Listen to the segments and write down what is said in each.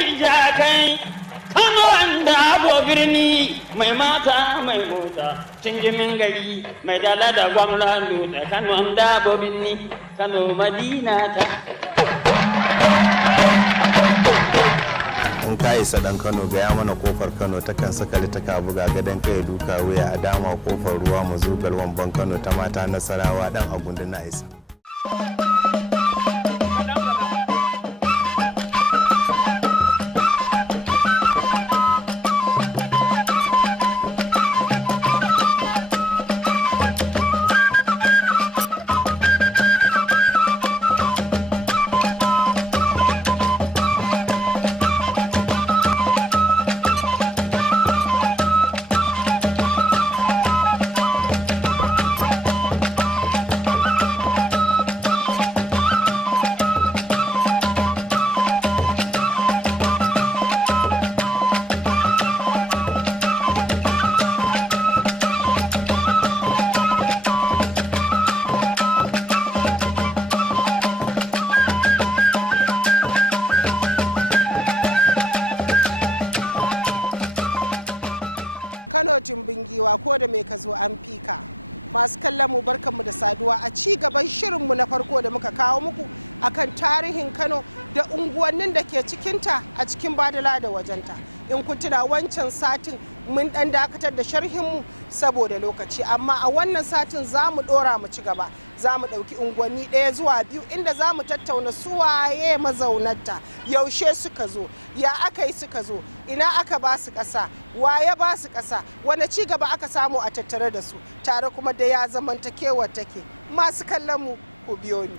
mai jakai Kano wanda abo birni mai mata mai mota cinjimin gari mai dala da gwamnan dutse Kano wanda abo birni Kano madina ta. In ka isa dan Kano gaya mana kofar Kano ta kan sakali ta ka buga gadon kai duka wuya a dama kofar ruwa mu zugal wamban Kano ta mata Nasarawa dan agundu na isa. Kano tumbin giwa ko da mai ka zo an fika. Masu kallon mu barkanmu da saduwa a ci gaban shirinmu na farko da muka kawo muku akan tarihin Kano da unguwannin da ke cikinta a cikin Badala da wajenta. In kun tuna wancan satin mun dan dakatar da sharhinmu saboda lokaci, amma a wannan satin za mu dora mu ci gaba. Za mu ɗauki unguwanni 1 zuwa 2 inda za mu tattauna suwaye mazaunanta, yaushe suka zo, ya aka yi suka zo, ina aka ba su ƙasa, waye ba su ƙasa, wane ci gaba aka samu a tattare da su, tare kuma da ya zamantakewar take. Masu kallon mu ku biyo ni.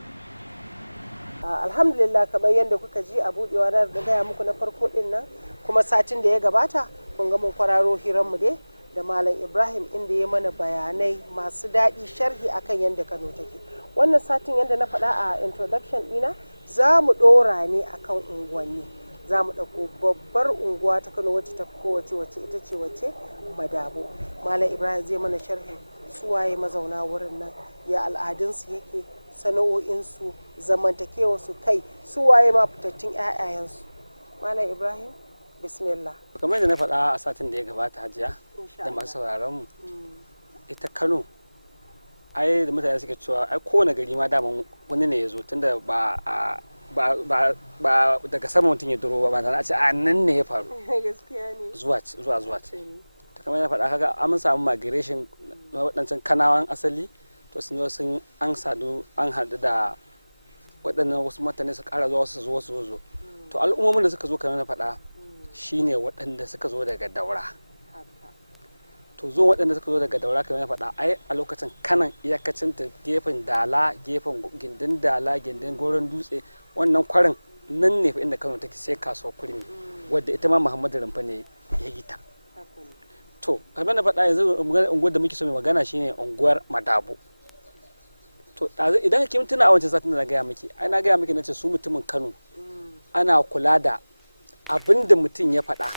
Alhamdulillah, kamar yadda kuka ji a buɗewa na da gaya muku na farko ɗin nan, kuma satin da ya gabata kun ga mun kwararo hiranmu dai da Malam Ibrahim inda ya mana bayanai masu daɗi sharhi akan yadda Kano take. Wannan satin yadda na faɗa a introduction ɗina za mu ɗora ne akan unguwanni. Za mu ɗauko babbar unguwa ta Kano wacce ta kowace wacce ita ce wacce Madabo. Malam Ibrahim zai mana sharhi suwaye mazauna wurin nan, ya al'adunsu yake, sana'o'insu, zamantakewarsu, kai suwaye ma fitattun 'ya'yayensu. Malam Ibrahim, bismillah. Kamar yadda na faɗa a satin da ya gabata, Hajiya da masu sauraron mu, ita Kano ai da mutane suke cewa ai kowane gari ma daman wani ne ya zo, tunda ba daga sama mutum ya duro ba a ce a nan ne ya faru. Gaskiya ne. Zuwa ce. Ta kamar yana faɗa kaga an samu migration na waɗancan Kanawan asali, to sun zo sun an haɗu da waɗannan wasu mutane su ƙara zuwa wasu zo. To al'ummomin da suka zo kamar na faɗa shine waɗanda suka zo daga Daura. To zo waɗanda suka zo daga Daura kamar na faɗa ai a lokacin Kanan iyakacin ta gefen Dala, gefen gindin Dala, gindin Goron Dutse, wannan kwarin nan ne inda Kano take, sai kasuwar Kurmi wadda ita ma Muhammadu Rumfa ne ya yi ta. To kamar na faɗa yanzu unguwar da muke so mai magana shine unguwar Madabo. To idan ka tuna a wancan satin da na gaya miki, ai na gaya miki na ce su mutumin Kano ana kula da abin da mutum ya faɗa.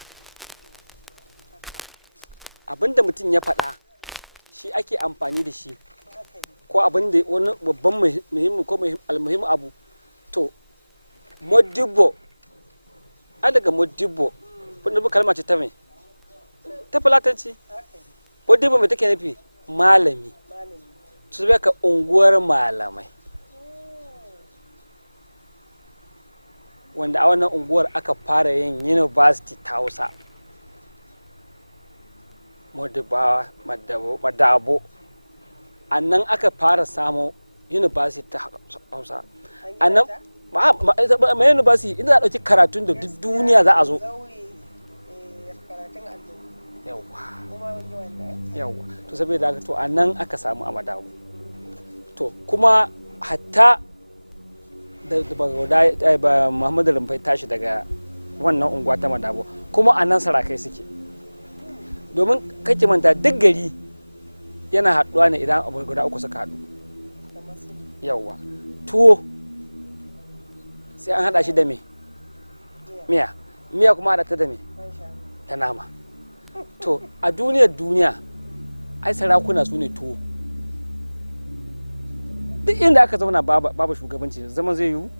Abin da mutum ya faɗa shi ake amfani da shi, ko abin da wani babban muhimmi ko almuhimmi abu. To modibbo, a daga modibbo wanda kalma ce ta mai ta fulatanci. Modibbo mai take nufi malami, su bai ka unguwar malamai, wanda a wannan unguwar aka fara yin university ta Hausa. Madabo a nan aka fara samun university ta Hausa. A nan ma university inda za a ɗauki karatun da duk duniya za a zo. Yawwa. To saboda haka to a nan aka samu a Madabo. To kuma hatta da Muhammadu Rumfai tashi daga wannan unguwa ta Madabo, kuma a nan sarakai suke. Domin kake manta duk gari yana haɗuwa ne idan abu guda uku suka haɗu. Yawwa. Tuwo sai an haɗa shi da me? Miya kuma haɗa ta da me? Da nama. To a duniya ai sarakuna su ne tuwo. Duk inda aka zauna babu shugabanci zaman zai yiwu.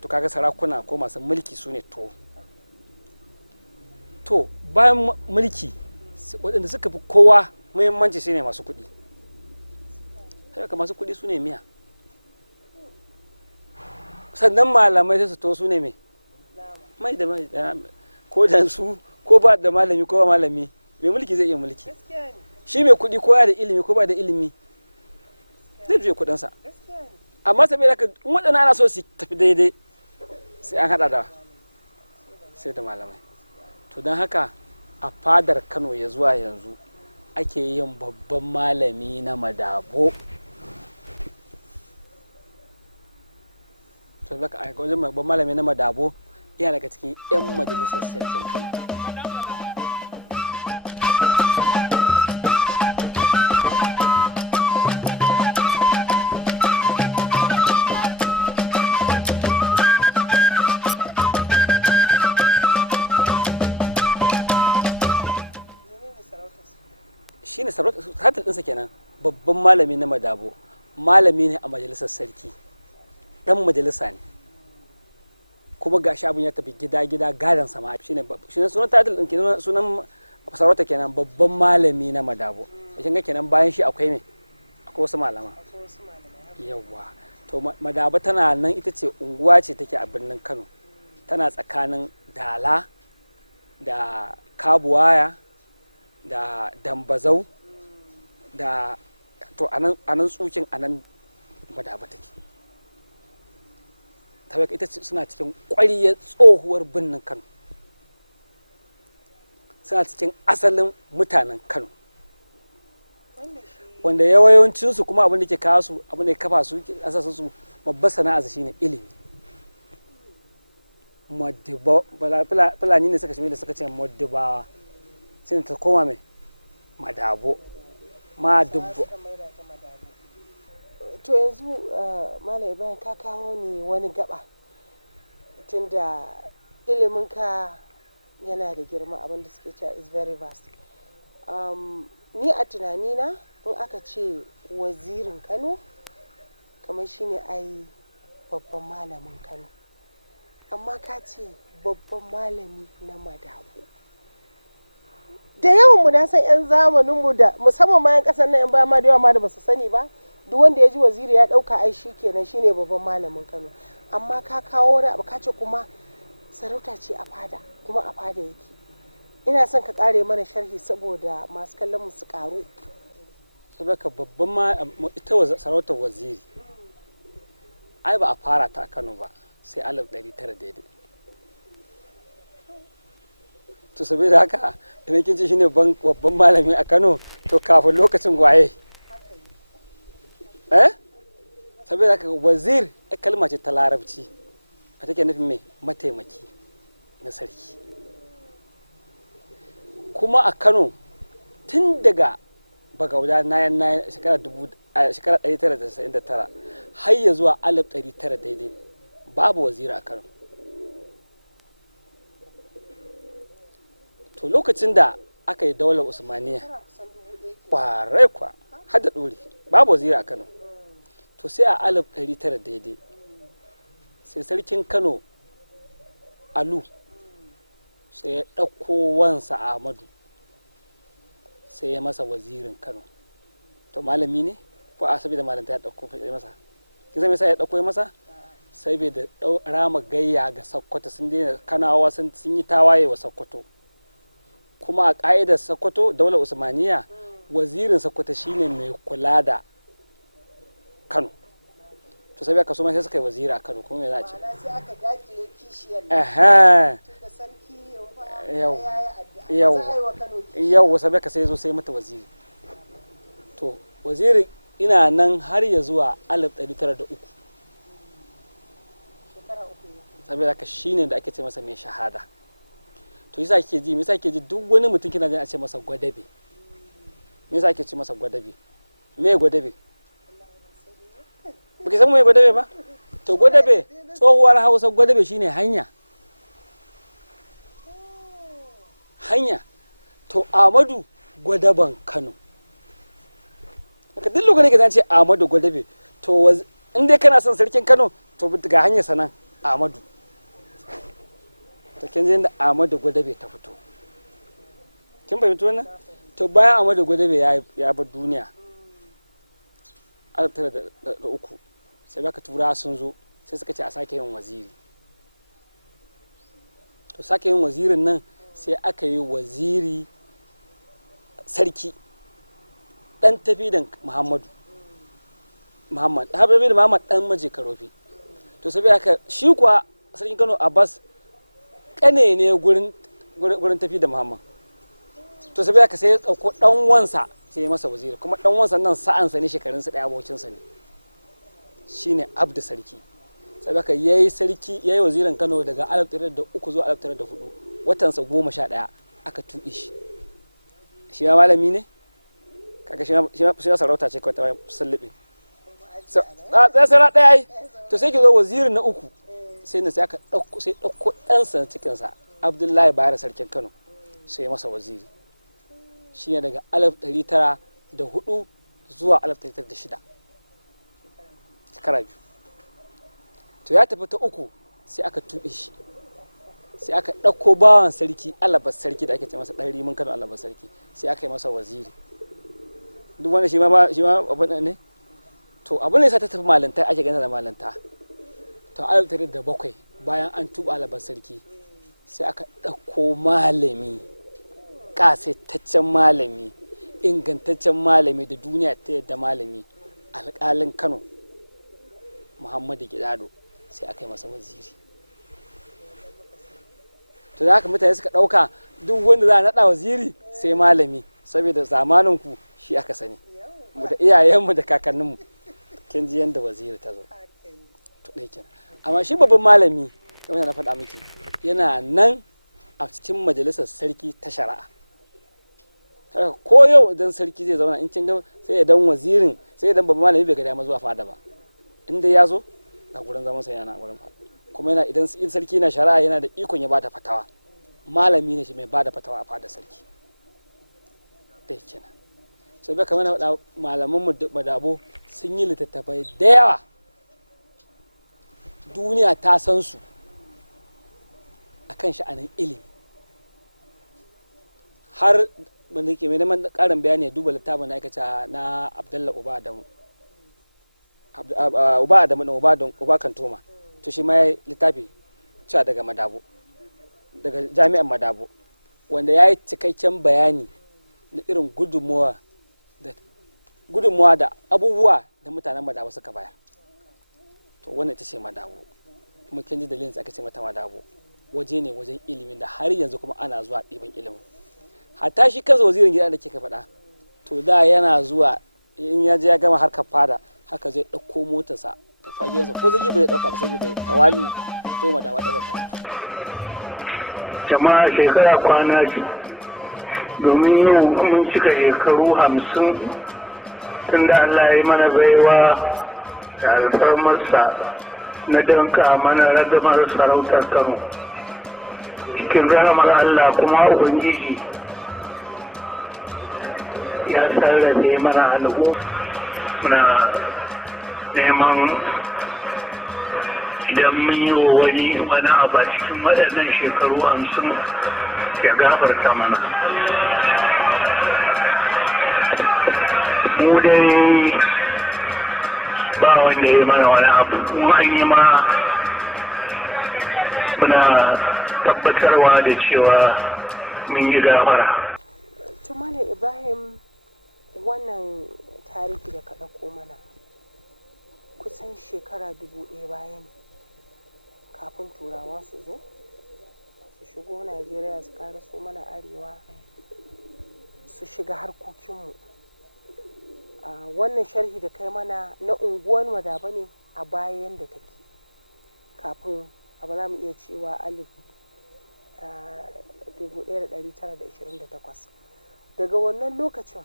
To kaga sarakuna ko masu mulki su ne tuwo. to bayan mulki waɗanda suka fi kowa muhimmanci shine masu kuɗi. Haka masu kuɗi su ne miya, sannan malamai sai su to su ne mai da ko da su ko ba da malami ko ba malami mai mulki zai iya mulki. Shi mai kuɗi ko ya da ilimi ko ba da ilimi zai juya kuɗinsa. Amma saboda haka in waɗannan ana so su tafi daidai sai an haɗa da sai da malamai. To don haka a fadar Kano ya zuwa yanzu ake yin babban malami na madabo. To baka a wajen babban malami na madabo yana daga cikin 'yan majalisar sarkin Kano. Shine sarautar ɗinsa kenan, babban malami na madabo, malami ne a majalisar sarki, ɗan majalisa ne, kuma ga abin ya tafi gida gadon sama. Shine sunan title ɗin kenan, sunan sarauta kenan, babban malami na madabo. Kin ga kenan bayan shi akwai wasu malama. Yawwa, to madaba tana nan, ita ce unguwa ce take a birnin Kano, tana tsakanin Dala da Kabuwaya da Dambazau da to anan tsukin anan madaba take. Ta ita suna cikin ƙwariyar tsohuwar birnin Kano, suna cikin asalin mutanen Kano, wanda yawancinsu kuma abin da ke kawo su, abin da ya kafa su asasin su babbar sana'a shine ilimi. Fulani ne suka shi da suka ce madibawa, sai ta koma mai madabo, madubbo. To yanzu Malam Ibrahim ka kawo ni wani gaba, tunda iliminka yana da girma, abin da suke cewa is very vast. Ni a tunanina in aka ce wazirin Kano kamar shine ai babban malamin Kano, amma ka ce babban malami na madabo. Da yawan mu na san 'yan zamanin mu da musamman ma 'yan kasar nan 'yan ba ma da yawa ma da basu sani ba, duk wanda ya ji waziri ya dauka ai shi kenan shine babban malamin Kano. Amma ka kawo wani abu ka ce kuma sarauta ce a fada, kuma a fada yake. Ina son ka kare mana sharhi saboda masu kallon mu su karu. Saboda babban ita sarautar waziri ai ba a fara ta a Kano ba sai 1900 daidai. To saboda haka idan kin ce shine babban malami a Kano, to kafin lokacin waye? Saboda haka wazir kalma ce ta larabci a take nufin mai mataimaki na sarki. Kuma a Kano tun daga bagauda na shekara 1999 har ya zuwa 1900 daidai babu waziri a Kano. To lokacin da aka yi daular Usmaniya ƙwarai kwa har da ɗori babu waziri a Kano. To sai a 1900 daidai sai sarkin Kano Alu sai ya ɗauko wansa Ahmadu sai ya masa wazirin Kano. To malami ne ko a saboda malanta ya ɗauko masa? Kin san me yasa ya ɗauko masa? Saboda rama gayya ga Sokoto, sun daina Kanawa sun yi tawaye wa Sokoto. Kuma a ƙa'idar Sokoto daular Usmaniya wazirin Sokoto shine mai kula da Kano. To sai ka so mai sai suka yi waziri a Kano, kuma me za a ce? Sai aka dakile kishiyar tunda sarki yau sai ka sai zo sai mata waziri. To waziri ina nan har ya zuwa 1903. Saboda haka shine da ake ce masa mai shahada. To yasa ke ji, me yasa ke ji duk wani mutum kina jin a ce masa gwadabe? Me yasa ake ce masa gwadabe? Me gwadabe? Baki san me gwadabe ba? To gwadabe, tsohuwar Hausa gwadabe shine hanya. Hanya. To Ahmadu gwadaban Kano. Haka duk lokacin da ka ce Ahmadu gwadabe, to in dai kana son sarkin Kano, to ga hanyar sanan Ahmadu. To kin da Ahmadu gwadabe ta fito. kin fahimci wannan? To bayan Ahmadu Gwadabe ya bar duniya 1903 sai baka tura sun zo sai suka ce a sake yin waziri. To sake yin wazirin nan sai aka yi waziri sarki dan tafi da Muhammad dan maje karofi. To sai aka shi kuwa sarkin Kano Abbas kane ne gurin tafi da Muhammad. To sai aka sai ya dauko dan wansa sai ya masa waziri, kuma dan wansa nan sa'ansa ne, shekarunsa daya, abokinsa ne, shine Abdu sarki. Sai aka yayi wazirin Kano daga 1903 zuwa 1904, watansa 11 aka tuɓe shi. Shi ma malami ne kaga shi ma sarauta ce kawai ta sullube sai sara daya ai. To sai ki zo wazirin na uku sai aka dauko ɗansa cikinsa Abdullahi Bayar sarkin Kano sai ya masa waziri, shi ne daga 1904 zuwa 1906, shekara biyu. To ya tafi ta uku sai aka tuɓe shi, sai aka ɗauko bawan sarki Alabas sarki da ake ce masa ɗan rimin Kano Alabas sarki, sai aka yi masa waziri. Duk wanda shi ma abin ne. To abin ne sa ta tafi malanta, ake ganin da malanta. To 1907 bayan an tuɓa Alabas sarki sai aka ɗauko malami, ƙasaitaccen malami, ingantaccen malami da duniya ta yadda malami, alƙalin Kano Muhammadu Gidado, sai aka yi masa waziri. To da haka mutane suka ɗauka duk wanda za a naɗa waziri sai malami, saboda zamaninku shi aka sani, mu da iyayenmu da kakanninmu. Kin ji yadda waziri ta zo. To ɗaya kenan. Amma shi babban malami kamar na faɗa miki yana nan a cikin majalisar sarki ta shari'a. Ko yau idan sarki zai zauna in kin ga sai idan wazirin sai idan babban malami bai ga dama zuwa fada ba, in dai ya zo a gurin zaman sa yana gurin fada, kuma yana idan sarki na shari'a yana da ikon ya bada fatawa. Malami ne shi mai bada fatawa a fada sarki. Dai kenan. Sai bai kamar na faɗa malaman madabo sun yi littattafai da yawa, duniya ta san su akan sha'anin ilimi. Har wanda ke mai neman ƙarin bayani ya duba littafin na aikace na Abdullah Uba Kantoma. To shi ma ya littafi cewa daga Madabo, daga jami'an Madabo, wanda ya yi cikakken bayani na irin gudunmuwa da abubuwa da mutanen Madabo suka bayar. To wannan ita ce Madabo, kuma kin ji dalilin da aka ce mata Madabo, waje ne wajen ilimin da har yanzu kuma ana zuwa ɗiban ilimin. Hatta shi kansa wazirin gida da kika faɗa, to da yana zuwa in ya je ya gama harkar fada haka zai ɗauko motarsa ta fagiyansa, ko zagi ba zai ɗauka ba saboda tawali to Madabo ɗauka. Jama'a shekara kwana ce, domin yau mun cika shekaru 50 tun da Allah ya yi mana baiwa da alfarmarsa na danka mana ragamar sarautar Kano. Cikin rahamar Allah kuma Ubangiji ya sarrafe mana al'umma, muna neman idan mun yi wa wani abu a cikin waɗannan shekaru 50 ya gafarta mana. Mu dai ba wanda ya mana wani abu, kuma an yi ma muna tabbatarwa da cewa mun yi gafara. Tumale Ibrahim, wannan tarihi da ka ɗauko mana kusan shekara 1000 baya ne kafin turawa su zo su shigo Najeriya su karaso mana arewa su shiga harkokinmu. Wannan sharhi da kai mana na unguwar Madaba ne a bayan da take, kafin abu za mu iya cewa 1928. Daga wannan lokacin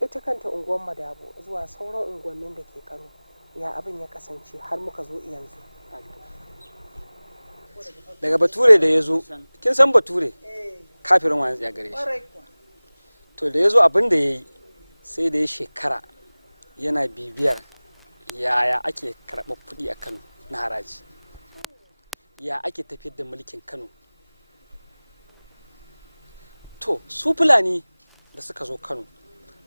ita kanta unguwar Madabo zuwa sauran unguwannin da ke Kano, ya abin ya kasance har muka zo yanzu. Daga Bature da ya zo, kin san Bature kafirin wani ya gare shi. To da ya zo abin da ya yi sai da ya shekara yana bibiyar yaya ake karɓar kuɗi a Kano na haraji, ya ake tafiyar da mulkin Kano. to su fulani da suka zo Kano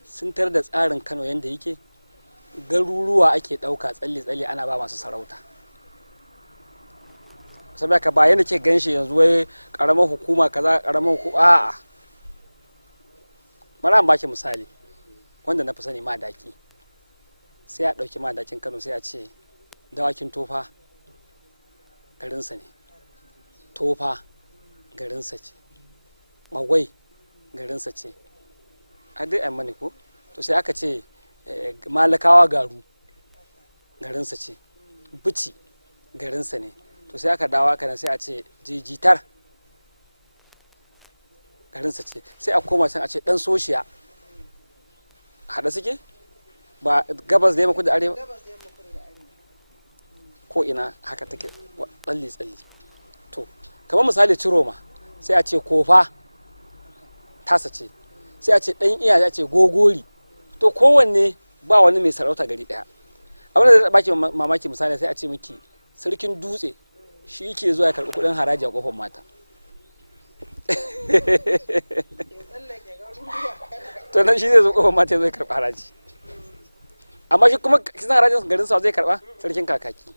sun tar da tsarin Kano yadda yake, garuruwa ake ɗauka tsalle-tsalle ana ba masu sarauta. Saboda ka ba yadda ke ganshi yanzu wai ƙaramar hukuma kaza ƙaramar hukuma a'a. Mara an baki misali wanda na fi sani Madaki, sai a ɗauki Madakin Kano sai a ce Dawakin Tofa garinsa ne, Tofa garinsa ce, Bagwai garinsa ce, a dai mani ko to sai aka ce Malakawa Garu garinsa ce, Bici garinsa ne, to sai aka dawo aka sai a ce Jijitar garinsa ce, sai a koma can a ce Dan Soshiya. Haɗa suke ba gabas da yamma kudu da arewa ko ina haka take tsalli to kamar misali Ciroma sai a ce Kofa tasa ce, sai a ce Dan Iya ya ce Gogori. To kowanne ba wani mai sarauta gari daya. Abin da zai baki mamaki misali sai a ce miki sarkin Dutse shi ke zuwa ya karɓi kuɗin haraji a kofar mata. To nan shi zai zo kofar mata zai karɓi haraji, amma shi kuma kisan harajin garin sa zai karɓa sarkin Kakaki.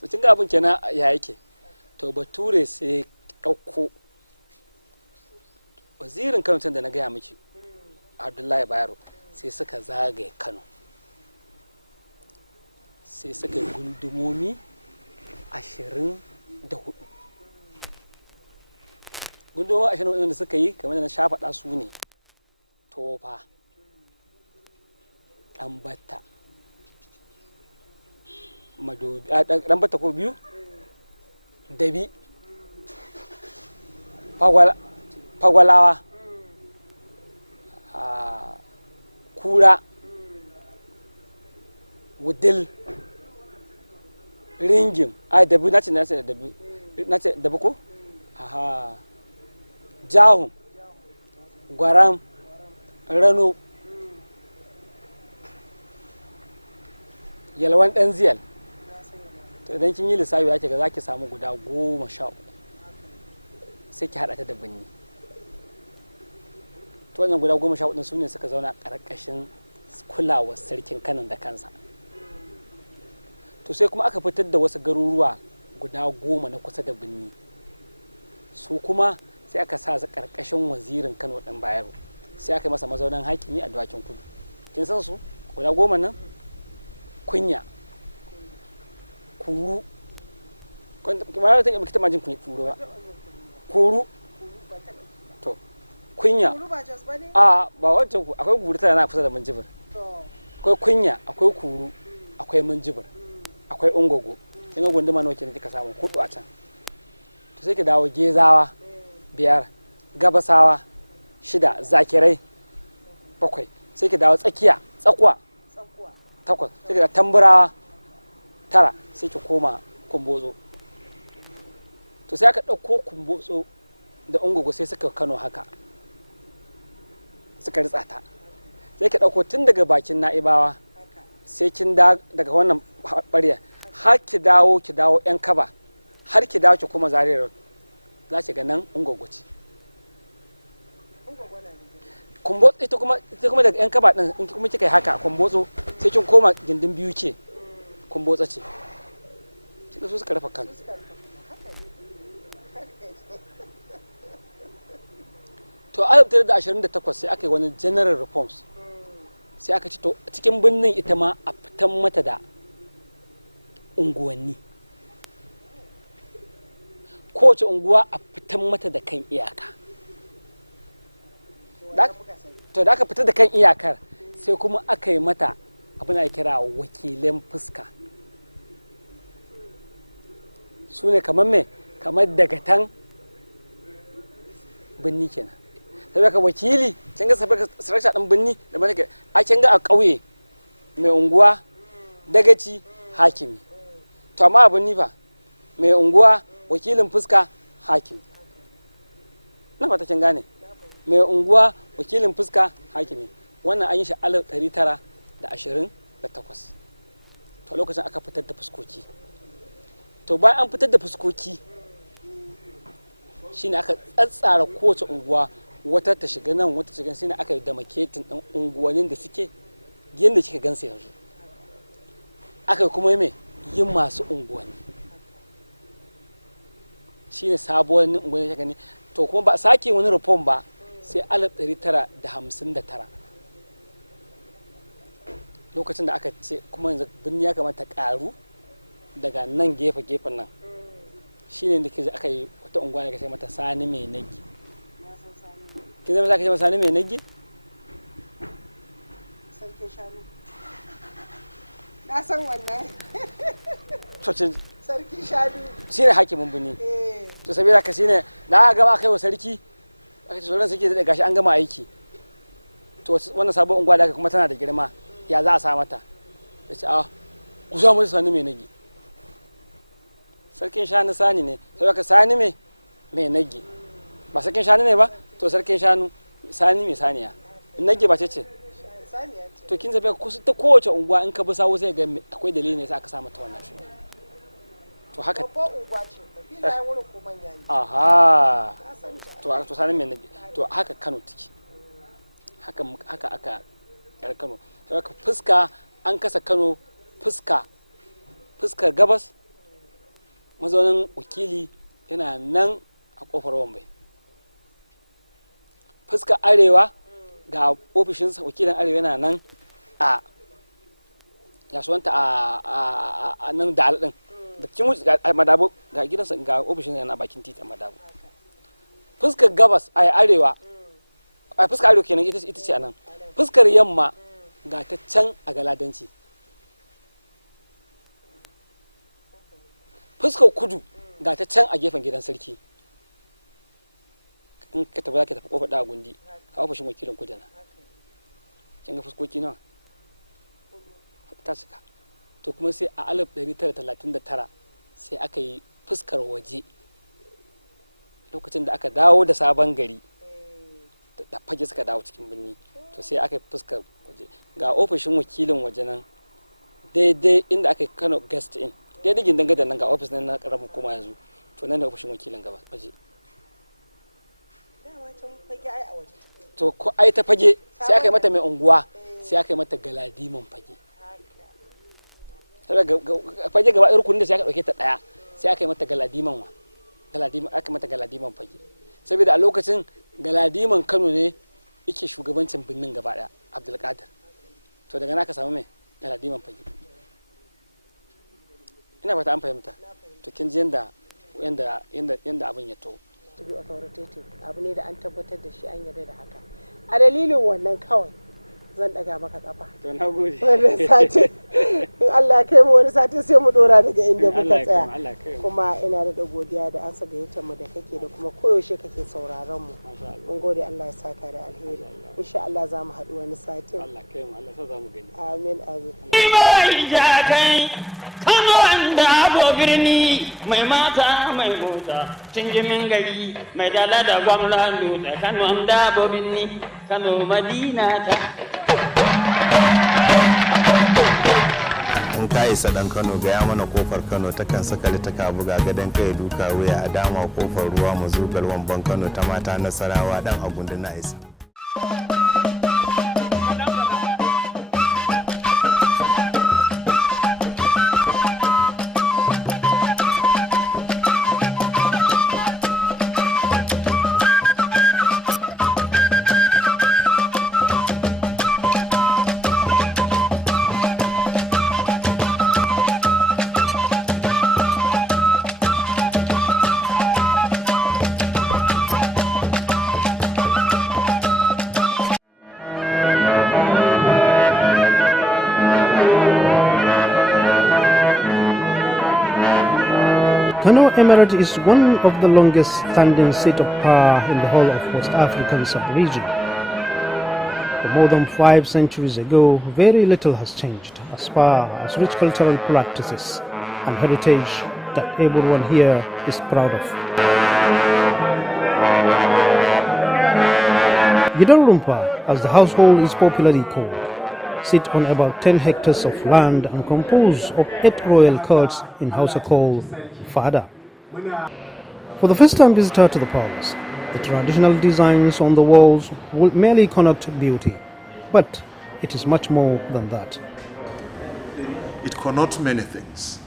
To kin ga abin kenan ya yake. To Bature sai ɗauko wazirin Kano da na gaya miki Abdullahi Bayero, sai suka zagaye Kano, sai suka yi gundumomi 24. Gundumomi 24 da suka yi kamar da na shafaɗa su ne Tofa, Ɗanbata, Madobi, Ɗanbata ko biyu, Dabi, Fagwalawa, Kura, Wudil, Ringim, Dabi na ce Dabi ko? Aha, Jahun, Gwaram, Rano, Yalwan Ɗan Ziyal. To idan kin yi lissafi ya ga za ki samu guda 13 sai ki haɗa ta da Binni. To wannan guda 14 su ne suka zauna ƙarƙashin kulawar sarkin Kano da kansa. To sai kuma aka fitar da wasu garuruwa guda 10 na kusa da Binni, su kuma sai aka sa su ƙarƙashin wazirin Kano ɗin Bayero, sai aka yi masa mazaunan hakimi a Dawakin Kudu. Kin san su guda 10 nan? Kunya, Kuru, ba ta yi majin Kuru ba, Kuru, to Kunya, a ba wancan akwai Kuru tana na kusa da Minjibir, akwai Kunya, akwai Kuru, akwai Minjibir, akwai Ungogo. Kin ga gunduma nawa kenan kika samu 4 a can. To sai ki dawo Gezawa 5, Gabasawa 6, Zakirai 7, sai ki dawo Tsakiya, Tsakuwa 8, sai ki dawo Tamburawa 9, sai ki koma Kumbotso. To sai aka ɗauko Kumbotso da Ungogo sai suka Kano haka suka ritsa ta, sai ki ɗauko tun daga bakin Na'ibawa sai kin daga wannan ɓarya har ki dawo yan Kaba, har ki dawo ki kuma Zaria Road, za ki ga nan Ungogo ce. Kumbotso ita kuma daga yan Kaba din in kuma kika yi haka Kumbotso sai kin koma gindin biyu ke Kumbotso ce. Kika so suka rufe Kano. To a 1928 sai aka yi wani general reforms, sai aka ci to cikin birnin ita ma a fitan mata da unguwanni, kowace unguwa a fitan mata da kan iyaka. To da aka fita da kan iyakar sai kuma aka yi mata abin da kira wakilan fuska, su ne kamar me, kamar dagatan birni kenan. Sai ka wakili kin ga sarauta din birni da mana a kin ga a ƙauye mai unguwa, dagaci, hakimi. To amma abin ni fa mai unguwa, wakilin fuska, hakimi. Na fata kin gane, mai unguwa, wakilin fuska, hakimi. Wannan an yi shi 1928. To lokacin aka fitar da fuskoki. To bayan an fitar da fuskoki shine aka tsatsara kowace unguwa, wata ta shiga nan wata shiga, shine aka yi demarcating ɗin unguwannin da suke yadda kika gansu yanzu. Aka kuma me yin masu unguwanni, shine sabuwar unguwanni da gani. To kuma ba sake wani reform ba sai 1959, lokacin da aka ce kuma yanzu birni ya kamata karu daga nan gefen nan, shine da ke aka yi wata unguwa da ke mata Sani Mai Nagi. Kin zama zaka ce Sani Mai Nagi? Sarkin shanu. Na san wannan. Sarkin shanu. Shine hakimin birni. To saboda ka shine na gama kai wa sarki, aka ce sauran sarki da gashi an gama aiki. To wannan sabon unguwa da aka kuma tana da girma, ya za a sa mata? Ya ce ku sa mata Sani Mai Nagi. Sarkin shanu Sani ne, saboda ka Sani Mai Nagi. Ba sarkin shanu ne ba? To sarkin shanu Sani Mai Saniya. Nagi ba ce ce? To kin zabe ta kowace unguwa in ka bi sawo sai ga akwai dalili ne sai aka sa mata wannan suna. To haka babban unguwa ce, filayen wurin ko manya ne. Aha. To Sani Mai Nagi. To haka Kano take. Haka aka yar Kano. Saboda fuska an kasa Kano fuskar gabas, mazaunin wakili yana nan a kofar Wambai. Fuskar arewa ga ofishin wakilin arewa yana nan a yasuwanta a nan da alɗin da kin wuce a Madabo, ga gidansa ga ofishin yana bakin titi a Madabo. Fuskar gabas a arewa, a fuskar arewa kenan ita ce a nan. Fuskar yamma ga ta can a Galadanci. Fuskar kudu ga ta can a gefen gidan sarki. In ka tafi za ka tafi kofar da gundi a ofishin wakilin kudana. Kin ga fuskoki nawa? Ta cika. To kuma sai a 1939 sai aka yi fuskar waje, lokacin da aka dawo da sabon gari da fage suka dawo cikin birni. To sai aka yi fuskar waje, ga ofishin wakilin waje nan daidai inda aka yi Kano guest in, daidai gindan gadan nan ga ofis nan na karamin hukuma yanzu. To nan da ofishin wakilin gaba waje. To ko ai ta fage sai aka yi mata mai unguwa, sai aka yi mata galadiman fage. Fage gaba irin da sai aka dauke ta daya, sai aka yi mata galadiman aka mata galadiman fage. Saboda a lokacin galadiman Kano ne yake shugabancin birnin gaba daya, Abdulkadir. To daga naka samu mai galadiman fage. Ina fata an fahimta. To kin ji yanda abin ya to. To be authoritative abu ne da an tabbatar da shi, an yarda da haka. A dalilin wannan kawai zan daga maka kafa. To na gode. Wannan sati in Allah ya kai mu wani sati sai mu dora daga inda muka tsaya. Kuma ina da godiya da an gayyatar mu da kake da kuma koyaushe kake sauraron mu. Mun gode, Allah ya saka da alheri. Insha Allah za mu haɗu wani sati. Allah kai mu, Allah sa za mu gani. Amin amin. Kano wanda abu birni mai mata mai mota cinjimin gari mai dala da gwamnan dutse. Kano wanda abu birni, Kano Madina ta. In ka isa dan Kano gaya mana kofar Kano ta kan sakali ta ka buga gadon kai duka wuya a dama kofar ruwa mu zugal wamban Kano ta mata Nasarawa dan Agundu na isa. Kano Emirate is one of the longest standing seat of power in the whole of West African sub-region. For more than 5 centuries ago, very little has changed as far as rich cultural practices and heritage that everyone here is proud of. Gidan Rumfa, as the household is popularly called, sit on about 10 hectares of land and compose of 8 royal courts in Hausa called Fada. For the first-time visitor to the palace, the traditional designs on the walls will merely connote beauty, but it is much more than that. It connotes many things.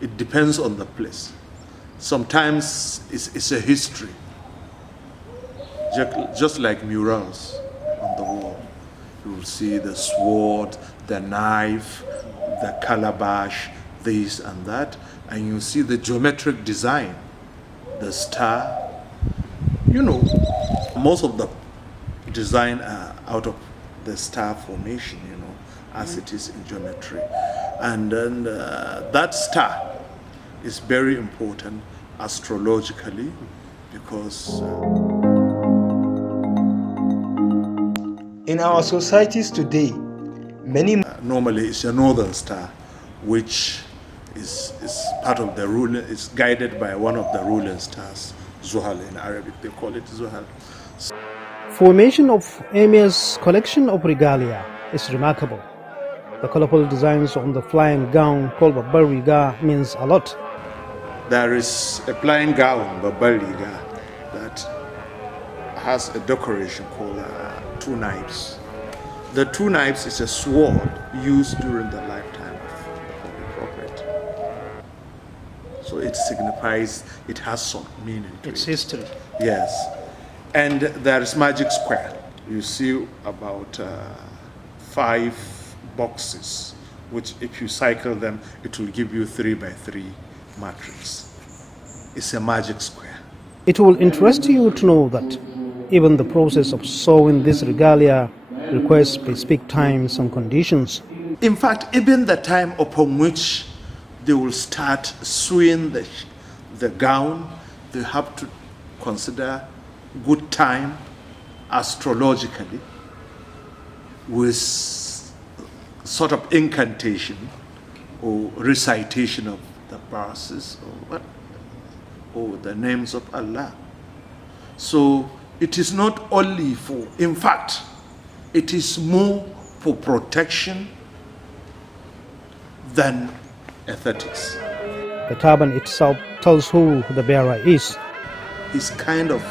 It depends on the place. Sometimes it's a history, just like murals on the wall. You will see the sword, the knife, the calabash, this and that, and you see the geometric design, the star. You know, most of the design are out of the star formation, you know, as it is in geometry. And then that star is very important astrologically because in our societies today, many normally it's a northern star, which is part of the ruling, is guided by one of the ruling stars, Zuhal in Arabic, they call it Zuhal. Formation of Emir's collection of regalia is remarkable. The colorful designs on the flying gown called Babariga means a lot. There is a flying gown, Babariga, that has a decoration called two knives. The two knives is a sword used during the lifetime of the Holy Prophet. So it signifies, it has some meaning to It's it. history. Yes. And there is magic square. You see about 5 boxes, which if you cycle them, it will give you 3x3 matrix. It's a magic square. It will interest you to know that even the process of sewing this regalia requires specific times and conditions. In fact, even the time upon which they will start sewing the gown, they have to consider good time astrologically with sort of incantation or recitation of the verses or the names of Allah. So it is not only for, in fact, it is more for protection than aesthetics. The turban itself tells who the bearer is. His kind of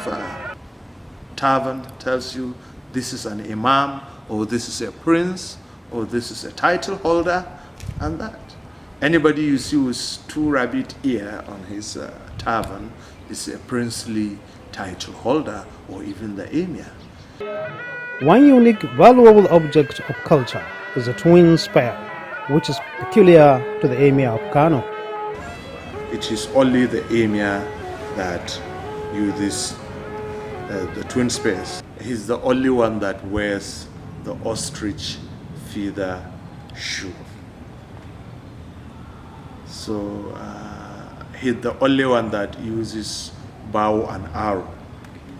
turban tells you this is an imam, or this is a prince, or this is a title holder, and that. Anybody you see with 2 rabbit ear on his turban is a princely title holder, or even the emir. One unique, valuable object of culture is a twin spear, which is peculiar to the Emir of Kano. It is only the emir that uses the twin spears. He's the only one that wears the ostrich feather shoe. So he's the only one that uses bow and arrow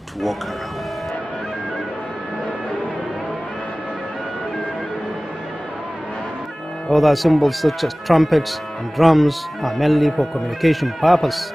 to walk around. Other symbols such as trumpets and drums are mainly for communication purpose.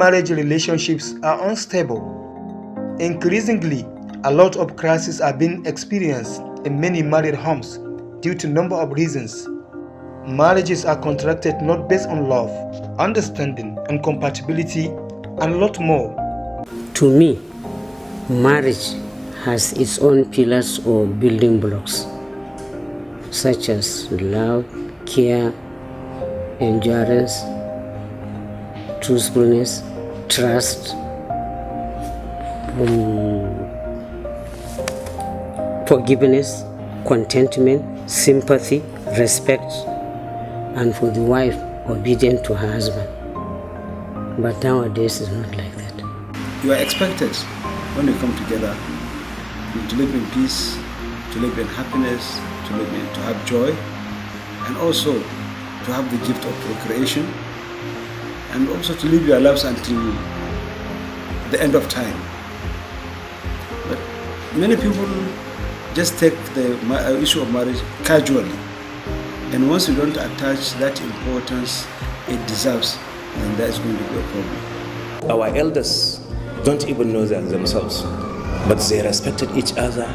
Marriage relationships are unstable. Increasingly, a lot of crises are being experienced in many married homes due to a number of reasons. Marriages are contracted not based on love, understanding, and compatibility, and a lot more. To me, marriage has its own pillars or building blocks, such as love, care, endurance, truthfulness, trust, forgiveness, contentment, sympathy, respect, and for the wife, obedient to her husband. But nowadays it's not like that. You are expected when you come together to live in peace, to live in happiness, to have joy, and also to have the gift of procreation, and also to live your lives until the end of time. But many people just take the issue of marriage casually, and once you don't attach that importance it deserves, then that is going to be a problem. Our elders don't even know that themselves, but they respected each other.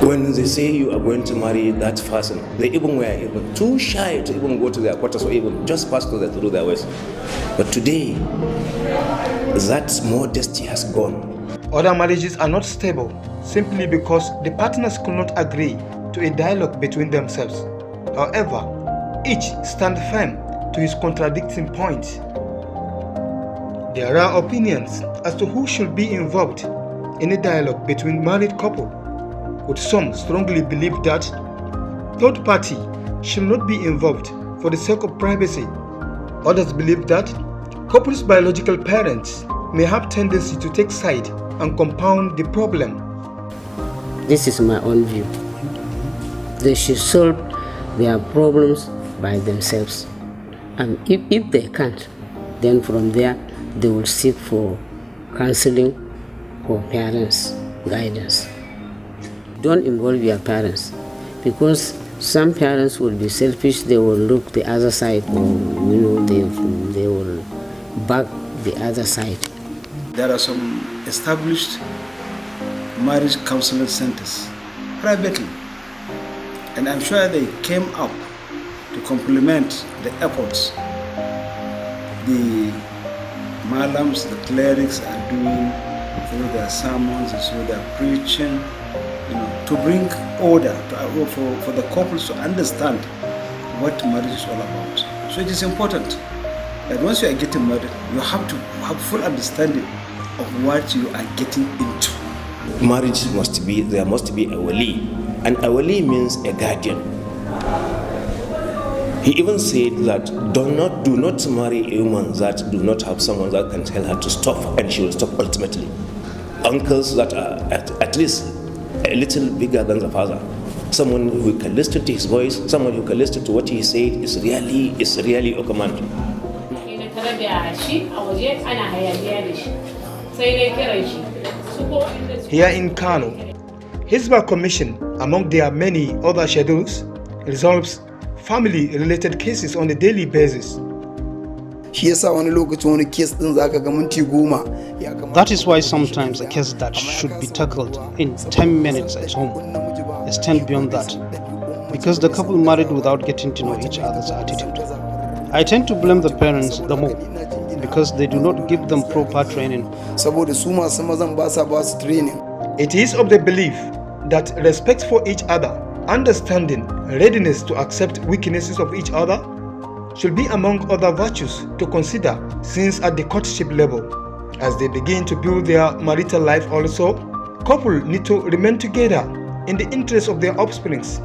When they say you are going to marry that person, they even were even too shy to even go to their quarters or even just pass through their ways. But today, that modesty has gone. Other marriages are not stable simply because the partners could not agree to a dialogue between themselves. However, each stands firm to his contradicting points. There are opinions as to who should be involved in a dialogue between married couple, with some strongly believe that third party should not be involved for the sake of privacy. Others believe that couples' biological parents may have tendency to take side and compound the problem. This is my own view. They should solve their problems by themselves. And if they can't, then from there they will seek for counseling or parents' guidance. Don't involve your parents, because some parents will be selfish. They will look the other side, or they will back the other side. There are some established marriage counseling centers privately, and I'm sure they came up to complement the efforts the malams, the clerics are doing through their sermons, through their preaching, to bring order for the couples to understand what marriage is all about. So it is important that once you are getting married, you have to have full understanding of what you are getting into. Marriage there must be a wali, and a wali means a guardian. He even said that do not marry a woman that do not have someone that can tell her to stop, and she will stop ultimately. Uncles that are at least a little bigger than the father, someone who can listen to his voice, someone who can listen to what he said is really a command. Here in Kano, Hizbah Commission, among their many other schedules, resolves family-related cases on a daily basis. That is why sometimes a case that should be tackled in 10 minutes at home extends beyond that, because the couple married without getting to know each other's attitude. I tend to blame the parents the more, because they do not give them proper training. It is of the belief that respect for each other, understanding, readiness to accept weaknesses of each other should be among other virtues to consider since at the courtship level. As they begin to build their marital life also, couples need to remain together in the interest of their offsprings.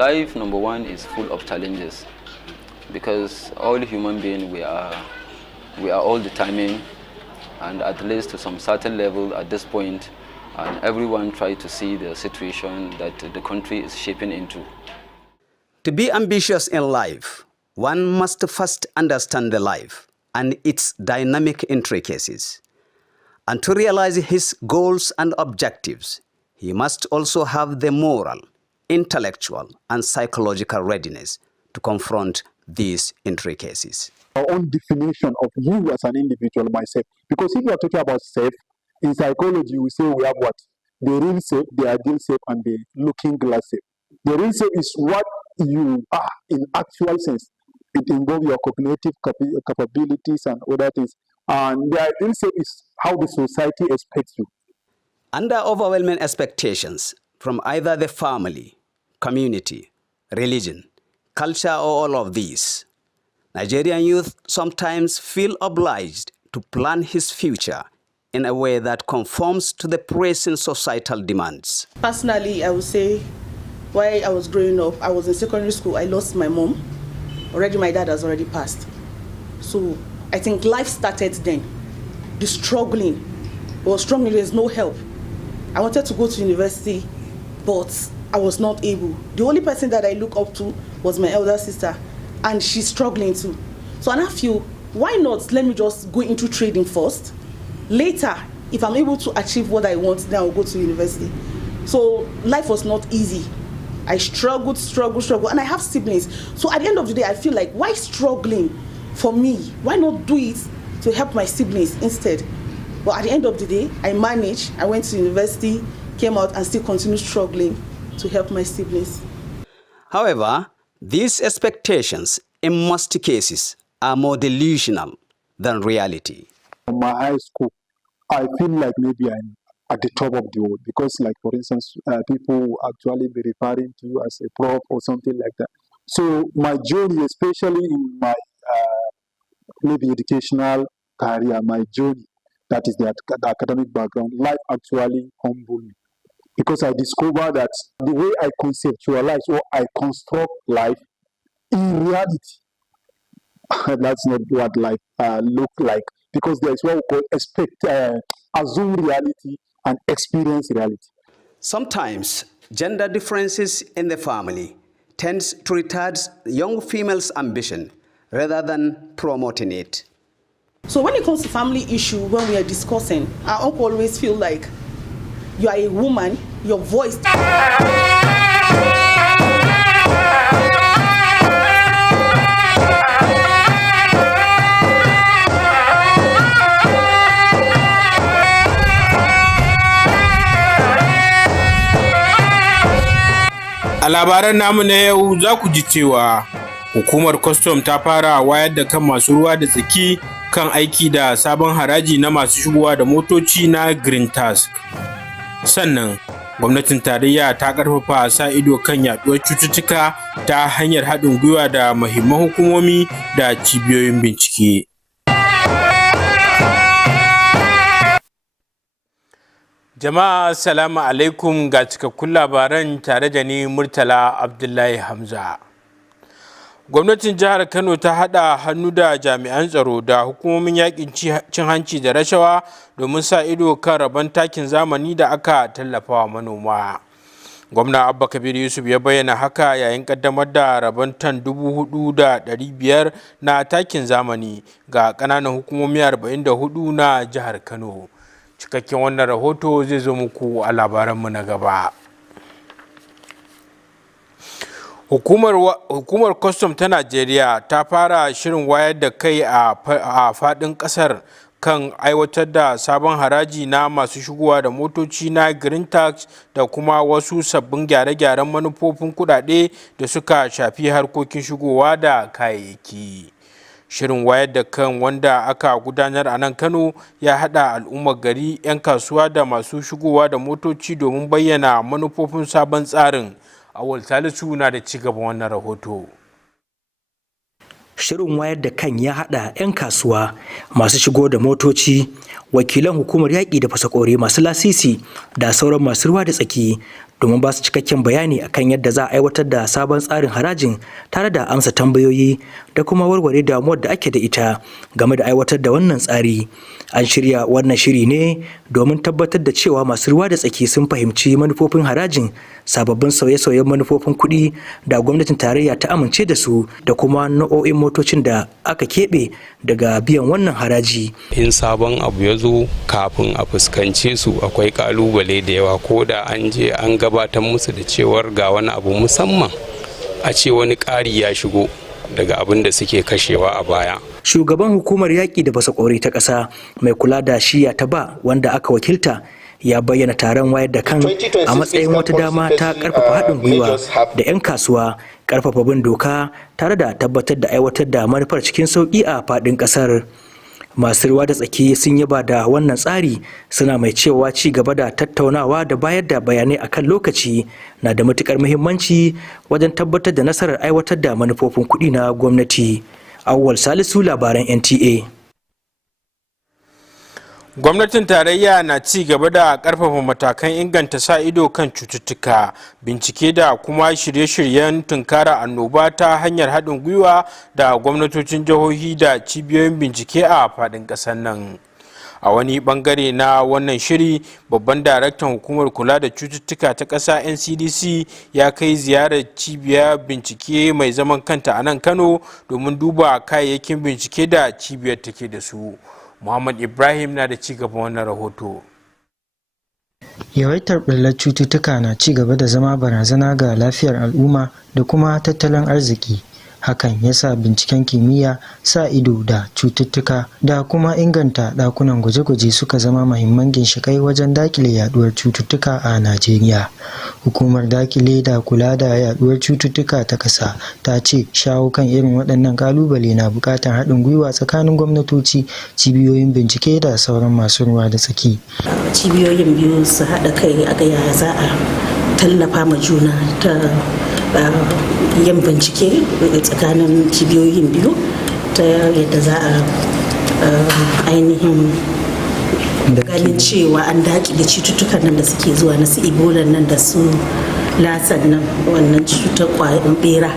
Life, number one, is full of challenges because all human beings, we are all determined, and at least to some certain level at this point, and everyone tries to see the situation that the country is shaping into. To be ambitious in life, one must first understand the life and its dynamic intricacies. And to realize his goals and objectives, he must also have the moral, intellectual, and psychological readiness to confront these intricacies. Our own definition of you as an individual, myself. Because if you are talking about self, in psychology, we say we have what? The real self, the ideal self, and the looking glass self. The real self is what you are in actual sense. It involves your cognitive capabilities and other things. And the ideal self is how the society expects you. Under overwhelming expectations from either the family, community, religion, culture, or all of these, Nigerian youth sometimes feel obliged to plan his future in a way that conforms to the pressing societal demands. Personally, I would say, while I was growing up, I was in secondary school, I lost my mom. Already my dad has already passed. So I think life started then. The struggling, there's no help. I wanted to go to university, but I was not able. The only person that I look up to was my elder sister, and she's struggling too. So I feel, why not let me just go into trading first? Later, if I'm able to achieve what I want, then I'll go to university. So life was not easy. I struggled, and I have siblings. So at the end of the day, I feel like, why struggling for me? Why not do it to help my siblings instead? But at the end of the day, I managed. I went to university, came out, and still continue struggling to help my siblings. However, these expectations, in most cases, are more delusional than reality. In my high school, I feel like maybe I'm at the top of the world because, like, for instance, people will actually be referring to you as a prof or something like that. So my journey, especially in my maybe educational career, my journey, that is the academic background, life actually humbled me because I discovered that the way I conceptualize or I construct life, in reality, that's not what life look like, because there's what we call assume reality and experience reality. Sometimes gender differences in the family tends to retard young females' ambition rather than promoting it. So when it comes to family issue, when we are discussing, our uncle always feel like you are a woman, your voice. A labaran namu na yau za ku ji cewa hukumar kwastam ta fara wayar da kan masu ruwa da tsaki kan aiki da sabon haraji na masu shigowa da motoci na Green Task. Sannan gwamnatin tarayya ta karfafa sa ido kan yaduwar cututtuka ta hanyar haɗin gwiwa da muhimman hukumomi da cibiyoyin bincike. Jama'a assalamu alaikum, ga cikakkun labaran tare da ni Murtala Abdullahi Hamza. Gwamnatin jihar Kano ta haɗa hannu da jami'an tsaro da hukumomin yakin cin hanci da rashawa domin sa ido kan rabon takin zamani da aka tallafawa manoma. Gwamna Abba Kabir Yusuf ya bayyana haka yayin kaddamar da rabon tan 4,500 na takin zamani ga ƙananan hukumomi 44 na jihar Kano. Cikakken wannan rahoto zai zo muku a labaranmu na gaba. Hukumar kwastam ta Najeriya ta fara shirin wayar da kai a faɗin ƙasar kan aiwatar da sabon haraji na masu shigowa da motoci na Green Tax da kuma wasu sabbin gyare-gyaren manufofin kuɗaɗe da suka shafi harkokin shigowa da kayayyaki. Shirin wayar da kan wanda aka gudanar a nan Kano ya haɗa al'ummar gari, 'yan kasuwa da masu shigowa da motoci domin bayyana manufofin sabon tsarin. Awal Salisu na da cigaban wannan rahoto. Shirin wayar da kan ya haɗa 'yan kasuwa, masu shigo da motoci, wakilan hukumar yaƙi da fasakore masu lasisi da sauran masu ruwa da tsaki domin ba su cikakken bayani akan yadda za a aiwatar da sabon tsarin harajin tare da amsa tambayoyi da kuma warware damuwar da ake da ita game da aiwatar da wannan tsari. An shirya wannan shiri ne domin tabbatar da cewa masu ruwa da tsaki sun fahimci manufofin harajin, sababbin sauye-sauyen manufofin kuɗi da gwamnatin tarayya ta amince da su, da kuma nau'o'in motocin da aka keɓe daga biyan wannan haraji. In sabon abu ya zo, kafin a fuskance su akwai kalubale da yawa, ko da an je an gabatar musu da cewar ga wani abu, musamman a ce wani ƙari ya shigo daga abin da suke kashewa a baya. Shugaban hukumar yaƙi da fasakori ta ƙasa mai kula da shiya ta ba wanda aka wakilta ya bayyana taron wayar da kan a matsayin wata dama ta ƙarfafa haɗin gwiwa da 'yan kasuwa, ƙarfafa bin doka tare da tabbatar da aiwatar da manufar cikin sauƙi a faɗin ƙasar. Masu ruwa da tsaki sun yaba da wannan tsari, suna mai cewa ci gaba da tattaunawa da bayar da bayanai akan lokaci na da matukar muhimmanci wajen tabbatar da nasarar aiwatar da manufofin kuɗi na gwamnati. Awwal Salisu, labaran NTA. Gwamnatin tarayya na ci gaba da karfafa matakan inganta sa ido kan cututtuka, bincike da kuma shirye-shiryen tunkara annoba ta hanyar haɗin gwiwa da gwamnatocin jihohi da cibiyoyin bincike a faɗin ƙasar nan. A wani bangare na wannan shiri, babban daraktan hukumar kula da cututtuka ta ƙasa NCDC ya kai ziyarar cibiyar bincike mai zaman kanta a nan Kano domin duba kayayyakin bincike da cibiyar take da su. Muhammad Ibrahim na da ci gaban wannan rahoto. Yawaitar ɓullar cututtuka na ci gaba da zama barazana ga lafiyar al'umma da kuma tattalin arziki. Hakan ya sa binciken kimiyya, sa ido da cututtuka da kuma inganta ɗakunan gwaje-gwaje suka zama muhimman ginshiƙai wajen dakile yaduwar cututtuka a Najeriya. Hukumar dakile da kula da yaduwar cututtuka ta ƙasa ta ce shawo kan irin waɗannan ƙalubale na buƙatar haɗin gwiwa tsakanin gwamnatoci, cibiyoyin bincike da sauran masu ruwa da tsaki. Cibiyoyin biyu su haɗa kai a ga yaya za a tallafa ma juna ta yin bincike tsakanin cibiyoyin biyu ta yadda za a ainihin ganin cewa an daƙile cututtukan nan da suke zuwa na su ebola nan da su lasan nan, wannan cutar ƙwayar bera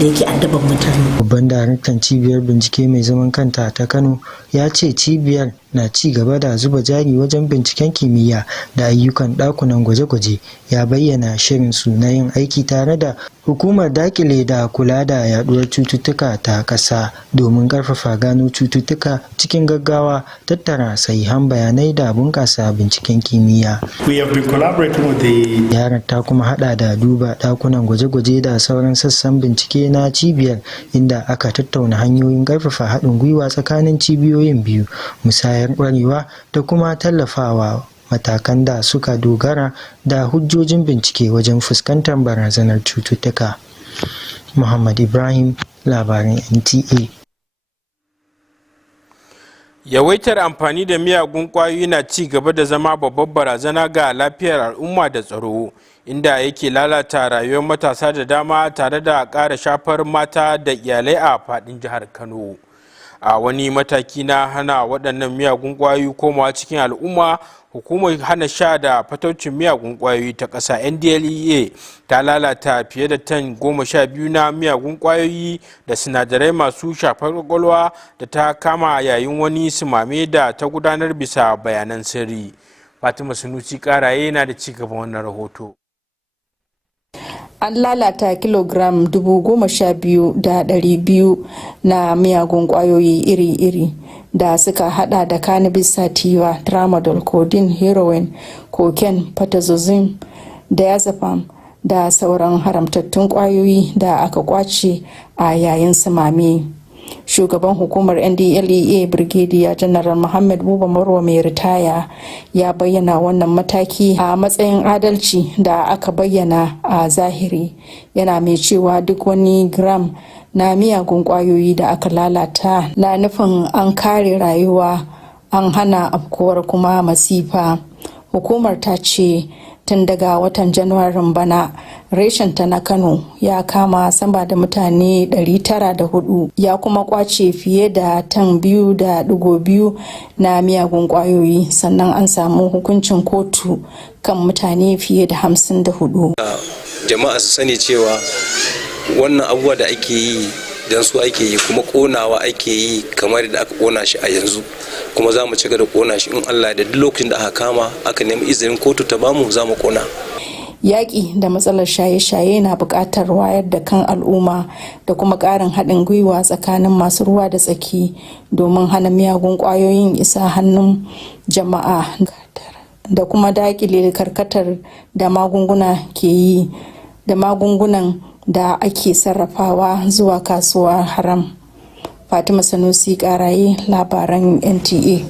da yake addaban mutane. Babban daraktan cibiyar bincike mai zaman kanta ta Kano ya ce cibiyar na ci gaba da zuba jari wajen binciken kimiyya da ayyukan ɗakunan gwaje-gwaje. Ya bayyana shirin su na yin aiki tare da hukumar dakile da kula da yaduwar cututtuka ta ƙasa domin ƙarfafa gano cututtuka cikin gaggawa, tattara sahihan bayanai da bunƙasa binciken kimiyya. Ziyarar ta kuma hada da duba ɗakunan gwaje-gwaje da sauran sassan bincike na cibiyar, inda aka tattauna hanyoyin ƙarfafa haɗin gwiwa tsakanin cibiyoyin biyu, musayar ƙwarewa da kuma tallafawa matakan da suka dogara da hujjojin bincike wajen fuskantar barazanar cututtuka. Muhammad Ibrahim, labaran NTA. Yawaitar amfani da miyagun ƙwayoyi na ci gaba da zama babbar barazana ga lafiyar al'umma da tsaro, inda yake lalata rayuwar matasa da dama tare da ƙara shafar mata da iyalai a faɗin jihar Kano. A wani mataki na hana waɗannan miyagun ƙwayoyi komawa cikin al'umma, hukumar hana sha da fataucin miyagun ƙwayoyi ta ƙasa NDLEA ta lalata fiye da tan 12 na miyagun ƙwayoyi da sinadarai masu shafar ƙwaƙwalwa da ta kama yayin wani sumame da ta gudanar bisa bayanan sirri. Fatima Sunusi Karaye na da ci gaban wannan rahoto. An lalata kilogram 12,200 na miyagun kwayoyi iri-iri da suka hada da cannabis sativa, tramadol, codeine, heroin, cocaine, patazozine, diazepam da sauran haramtattun kwayoyi da aka kwace a yayin samame. Shugaban hukumar NDLEA Brigadier General Muhammad Buba Marwa mai ritaya ya bayyana wannan mataki a matsayin adalci da aka bayyana a zahiri, yana mai cewa duk wani gram na miyagun kwayoyi da aka lalata na nufin an kare rayuwa, an hana afkuwar kuma masifa. hukumar ta ce tun daga watan Janairun bana reshen ta na Kano ya kama sama da mutane 904 ya kuma kwace fiye da tan 2.2 na miyagun kwayoyi, sannan an samu hukuncin kotu kan mutane fiye da 54. Jama'a su sani cewa wannan abubuwa da ake yi don su ake yi, kuma konawa ake yi kamar da aka kona shi a yanzu, kuma za mu ci gaba da kona shi in Allah da duk lokacin da aka kama aka nemi izinin kotu ta bamu za mu kona. Yaƙi da matsalar shaye-shaye na buƙatar wayar da kan al'umma da kuma ƙarin haɗin gwiwa tsakanin masu ruwa da tsaki domin hana miyagun ƙwayoyin isa hannun jama'a da kuma daƙile karkatar da magunguna ke yi da magungunan da ake sarrafawa zuwa kasuwar haram. Fatima Sanusi Karaye, labaran NTA.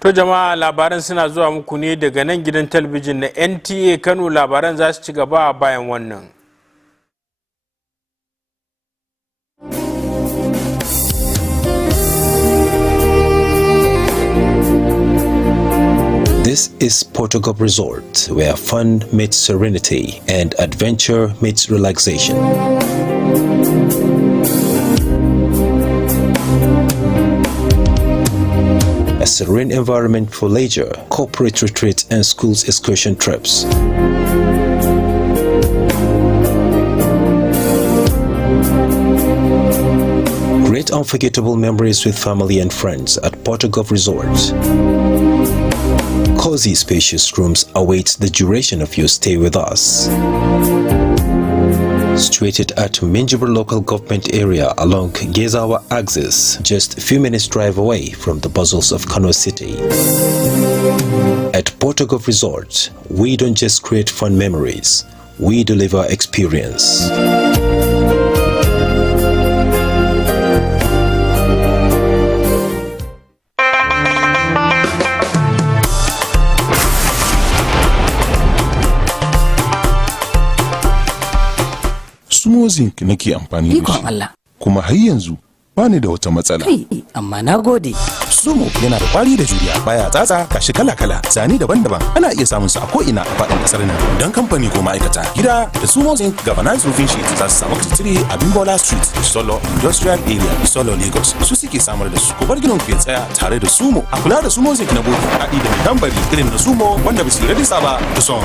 To jama'a, labaran suna zuwa muku ne daga nan gidan talabijin na NTA Kano. Labaran za su ci gaba bayan wannan. This is Portugal Resort, where fun meets serenity and adventure meets relaxation. A serene environment for leisure, corporate retreats and schools excursion trips. Great unforgettable memories with family and friends at Portugal Resort. Cozy, spacious rooms await the duration of your stay with us. Situated at Minjibur local government area along Gezawa axis, just a few minutes drive away from the bustles of Kano City. At Portugal Resort, we don't just create fun memories, we deliver experience. Sumo Zinc nake amfani da shi. Kuma har yanzu bani da wata matsala. Kai, amma na gode. Sumo yana da kwari da juriya, baya tsatsa, kashi kala-kala, zane daban-daban. Ana iya samun sa a ko'ina a faɗin ƙasar nan. Don kamfani ko ma'aikata, gida da Sumo Zinc Governance Roofing Sheet za su samu titiri a Bimbola Street, Solo Industrial Area, Solo Lagos. Su suke samar da su. Ku bar ginin ku ya tsaya tare da Sumo. A kula da Sumo Zinc na boki, haɗi da mai tambari irin na Sumo wanda ba su yi rajista ba da son.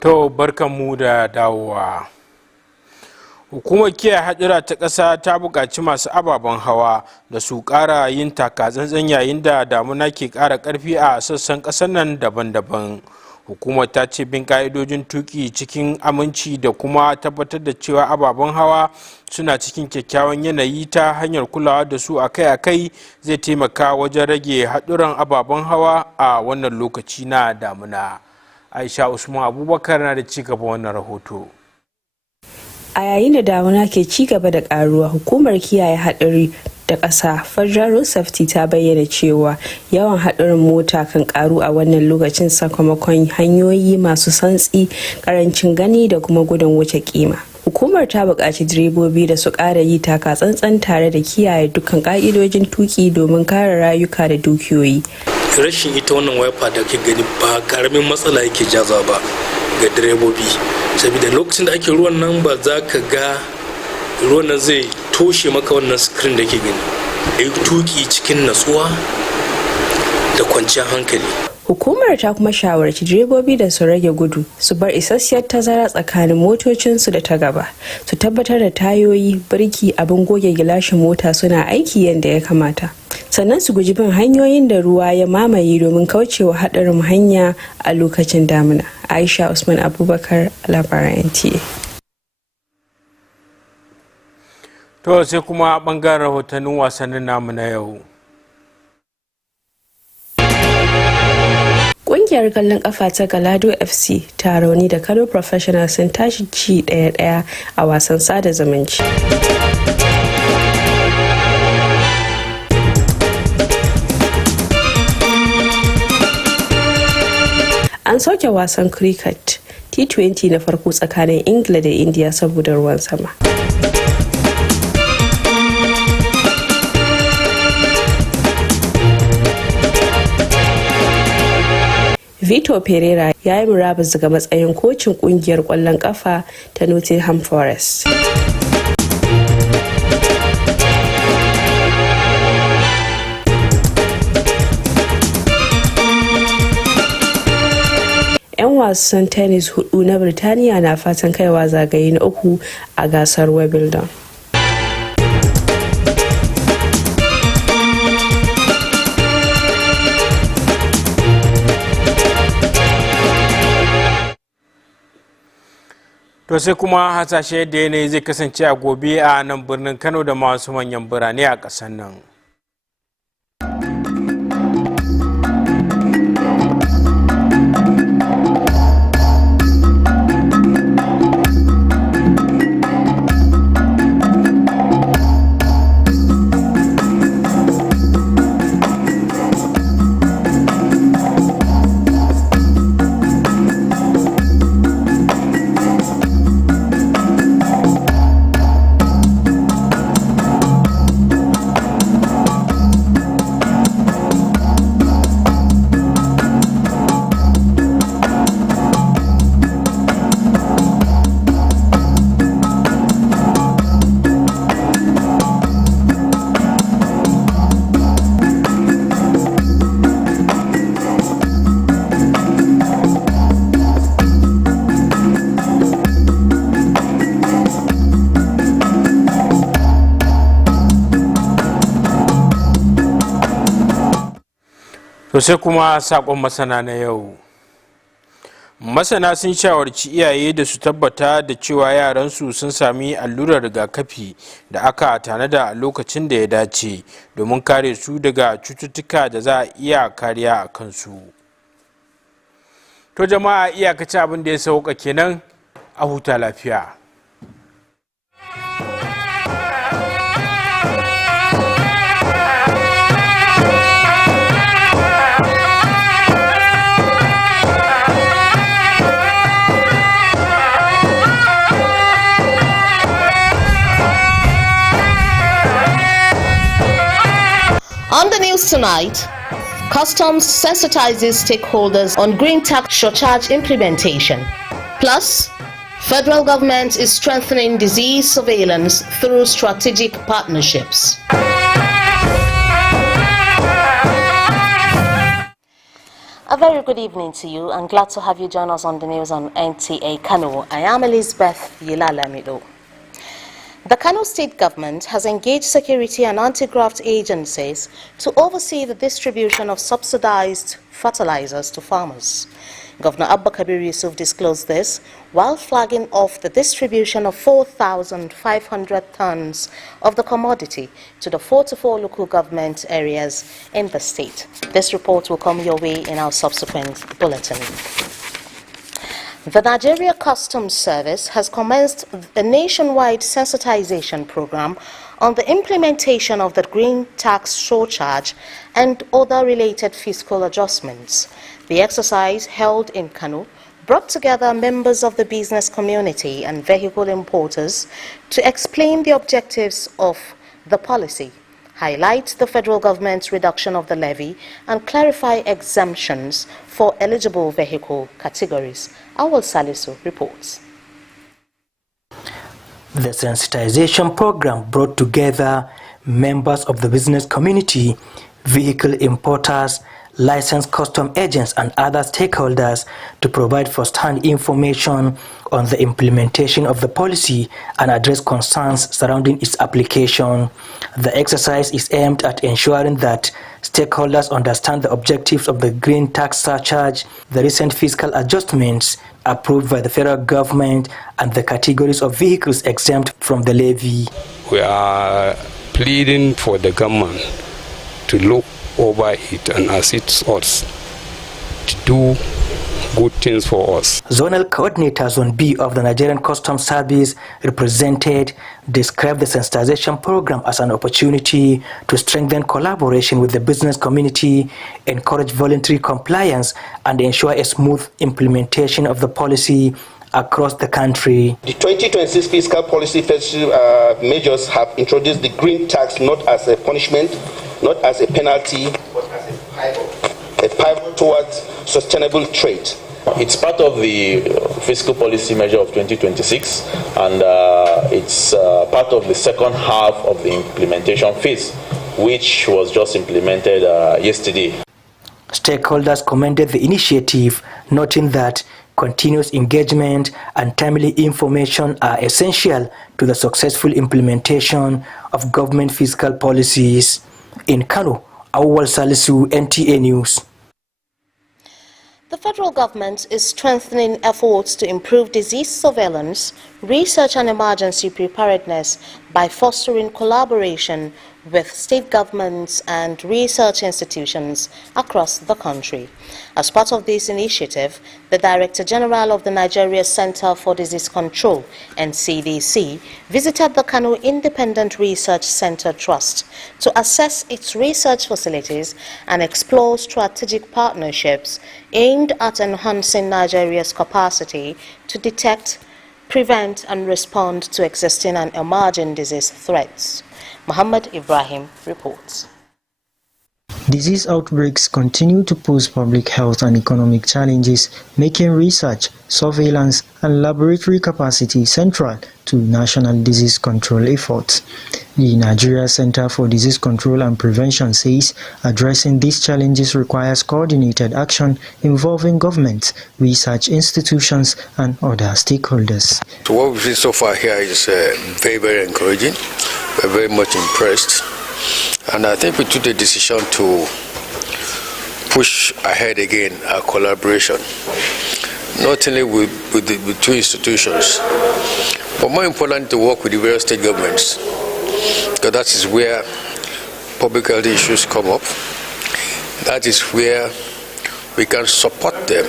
To barkanmu da dawowa. Hukumar kiyaye hadura ta ƙasa ta buƙaci masu ababen hawa da su ƙara yin taka-tsantsan yayin da damuna ke ƙara ƙarfi a sassan ƙasar nan daban-daban. Hukumar ta ce bin ƙa'idojin tuƙi cikin aminci da kuma tabbatar da cewa ababen hawa suna cikin kyakkyawan yanayi ta hanyar kulawa da su akai-akai zai taimaka wajen rage haɗuran ababen hawa a wannan lokaci na damuna. Aisha Usman Abubakar na da ci gaba wannan rahoto. A yayin da damuna ke ci gaba da karuwa, hukumar kiyaye hadari da ƙasa Federal Road Safety ta bayyana cewa yawan haɗurin mota kan karu a wannan lokacin sakamakon hanyoyi masu santsi, karancin gani da kuma gudun wuce kima. Hukumar ta buƙaci direbobi da su ƙara yi taka tsantsan tare da kiyaye dukkan ƙa'idojin tuki domin kare rayuka da dukiyoyi. Rashin ita wannan wiper da ke gani ba karamin matsala yake jaza ba ga direbobi, saboda lokacin da ake ruwan nan ba za ka ga ruwan nan zai toshe maka wannan screen da ke gani. Yi tuki cikin natsuwa da kwanciyar hankali. Hukumar ta kuma shawarci direbobi da su rage gudu, su bar isasshiyar tazara tsakanin motocinsu da ta gaba, su tabbatar da tayoyi, birki, abin goge gilashin mota suna aiki yadda ya kamata. Sannan su guji bin hanyoyin da ruwa ya mamaye domin kaucewa haɗarin hanya a lokacin damina. Aisha Usman Abubakar, labaran NTA. To sai kuma ɓangaren rahotannin wasannin namu na yau. Ƙungiyar kallon ƙafa ta Galado FC ta rauni da Kano Professional sun tashi ci 1-1 a wasan sada zumunci. An soke wasan cricket T20 na farko tsakanin Ingila da India saboda ruwan sama. Vitor Pereira ya yi murabus daga matsayin kocin kungiyar kwallon kafa ta Nottingham Forest. Wasan tennis hudu na Birtaniya na fatan kaiwa zagaye na uku a gasar Wimbledon. To sai kuma hasashe yadda yanayi zai kasance a gobe a nan birnin Kano da masu manyan birane a ƙasar nan. To sai kuma sakon masana na yau. Masana sun shawarci iyaye da su tabbata da cewa yaransu sun sami allurar rigakafi da aka tanada a lokacin da ya dace domin kare su daga cututtuka da za a iya kariya a kansu. To jama'a, iyakacin abin da ya sauka kenan, a huta lafiya. On the news tonight, Customs sensitizes stakeholders on green tax surcharge implementation. Plus, federal government is strengthening disease surveillance through strategic partnerships. A very good evening to you, and glad to have you join us on the news on NTA Kano. I am Elizabeth Yilalamido. The Kano State Government has engaged security and anti-graft agencies to oversee the distribution of subsidized fertilizers to farmers. Governor Abba Kabir Yusuf disclosed this while flagging off the distribution of 4,500 tons of the commodity to the 44 local government areas in the state. This report will come your way in our subsequent bulletin. The Nigeria Customs Service has commenced a nationwide sensitization program on the implementation of the green tax surcharge and other related fiscal adjustments. The exercise, held in Kano, brought together members of the business community and vehicle importers to explain the objectives of the policy, highlight the federal government's reduction of the levy, and clarify exemptions for eligible vehicle categories. Awal Salisu reports. The sensitization program brought together members of the business community, vehicle importers, licensed custom agents and other stakeholders to provide first-hand information on the implementation of the policy and address concerns surrounding its application. The exercise is aimed at ensuring that stakeholders understand the objectives of the green tax surcharge, the recent fiscal adjustments approved by the federal government, and the categories of vehicles exempt from the levy. We are pleading for the government to look over it and assist us to do good things for us. Zonal Coordinator Zone B of the Nigerian Customs Service represented described the sensitization program as an opportunity to strengthen collaboration with the business community, encourage voluntary compliance, and ensure a smooth implementation of the policy across the country. The 2026 fiscal policy measures have introduced the green tax not as a punishment, not as a penalty, but as a pivot towards sustainable trade. It's part of the fiscal policy measure of 2026, and it's part of the second half of the implementation phase, which was just implemented yesterday. Stakeholders commended the initiative, noting that continuous engagement and timely information are essential to the successful implementation of government fiscal policies. In Kano, Awwal Salisu, NTA News. The federal government is strengthening efforts to improve disease surveillance, research and emergency preparedness by fostering collaboration with state governments and research institutions across the country. As part of this initiative, the Director General of the Nigeria Center for Disease Control, NCDC, visited the Kano Independent Research Center Trust to assess its research facilities and explore strategic partnerships aimed at enhancing Nigeria's capacity to detect, prevent and respond to existing and emerging disease threats. Muhammad Ibrahim reports. Disease outbreaks continue to pose public health and economic challenges, making research, surveillance, and laboratory capacity central to national disease control efforts. The Nigeria Center for Disease Control and Prevention says addressing these challenges requires coordinated action involving governments, research institutions, and other stakeholders. So what we've seen so far here is very, very encouraging. We're very much impressed. And I think we took the decision to push ahead again our collaboration, not only with the two institutions, but more important to work with the various state governments, because that is where public health issues come up. That is where we can support them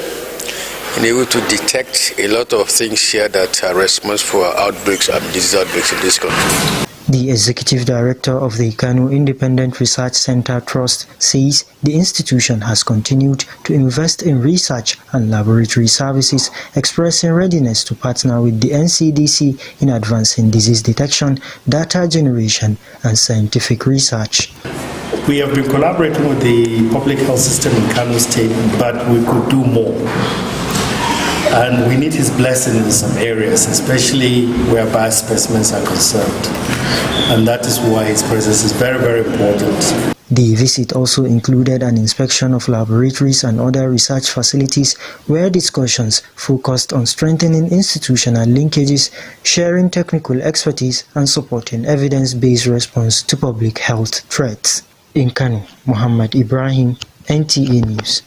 in able to detect a lot of things here that are responsible for outbreaks and disease outbreaks in this country. The executive director of the Kano Independent Research Center Trust says the institution has continued to invest in research and laboratory services, expressing readiness to partner with the NCDC in advancing disease detection, data generation, and scientific research. We have been collaborating with the public health system in Kano State, but we could do more. And we need his blessing in some areas, especially where biospecimens are concerned. And that is why his presence is very, very important. The visit also included an inspection of laboratories and other research facilities where discussions focused on strengthening institutional linkages, sharing technical expertise, and supporting evidence-based response to public health threats. In Kano, Muhammad Ibrahim, NTA News.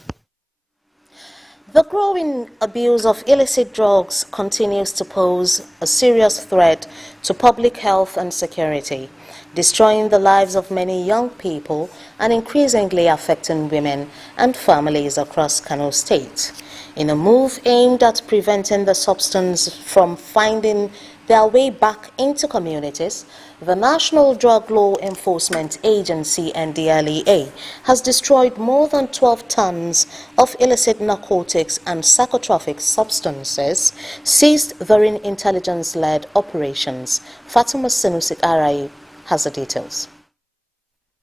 The growing abuse of illicit drugs continues to pose a serious threat to public health and security, destroying the lives of many young people and increasingly affecting women and families across Kano State. In a move aimed at preventing the substance from finding their way back into communities, the National Drug Law Enforcement Agency, NDLEA, has destroyed more than 12 tons of illicit narcotics and psychotropic substances seized during intelligence-led operations. Fatima Senusik Arai has the details.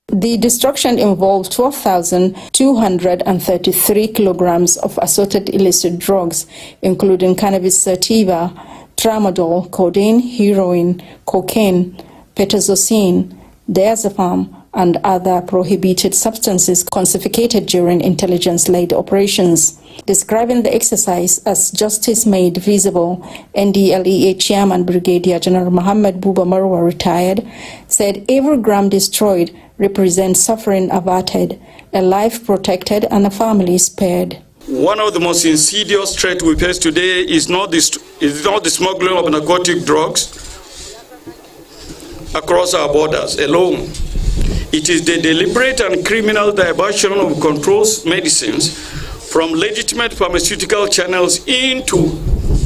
The destruction involved 12,233 kilograms of assorted illicit drugs, including cannabis sativa, tramadol, codeine, heroin, cocaine, petazocine, diazepam, and other prohibited substances confiscated during intelligence-led operations. Describing the exercise as justice made visible, NDLEA Chairman Brigadier General Muhammad Buba Marwa, retired, said every gram destroyed represents suffering averted, a life protected, and a family spared. One of the most insidious threats we face today is not the smuggling of narcotic drugs across our borders alone. It is the deliberate and criminal diversion of controlled medicines from legitimate pharmaceutical channels into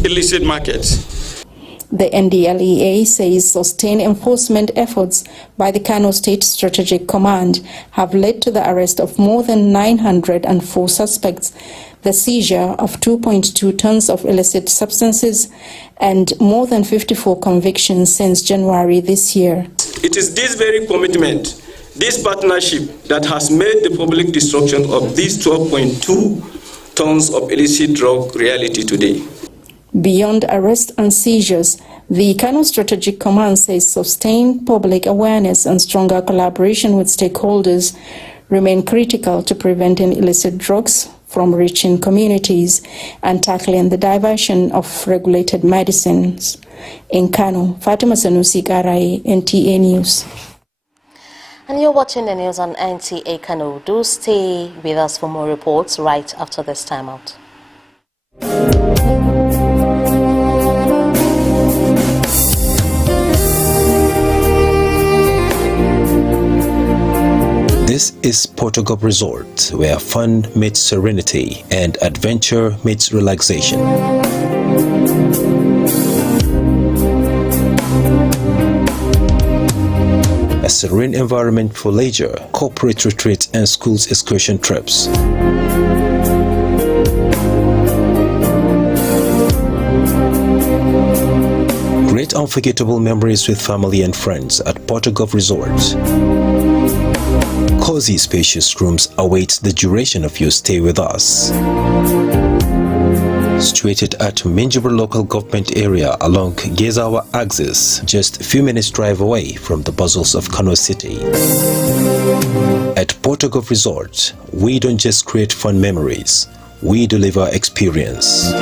illicit markets. The NDLEA says sustained enforcement efforts by the Kano State Strategic Command have led to the arrest of more than 904 suspects, the seizure of 2.2 tons of illicit substances, and more than 54 convictions since January this year. It is this very commitment, this partnership, that has made the public destruction of these 12.2 tons of illicit drug reality today. Beyond arrest and seizures, the Kano Strategic Command says sustained public awareness and stronger collaboration with stakeholders remain critical to preventing illicit drugs from reaching communities and tackling the diversion of regulated medicines. In Kano, Fatima Sanusi Garai, NTA News. And you're watching the news on NTA Kano. Do stay with us for more reports right after this time out. This is Portugal Resort, where fun meets serenity and adventure meets relaxation. A serene environment for leisure, corporate retreats and schools excursion trips. Great unforgettable memories with family and friends at Portugal Resort. Cozy, spacious rooms await the duration of your stay with us. Situated at Minjibur local government area along Gezawa axis, just a few minutes drive away from the bustles of Kano City. At Portugal Resort, we don't just create fun memories, we deliver experience.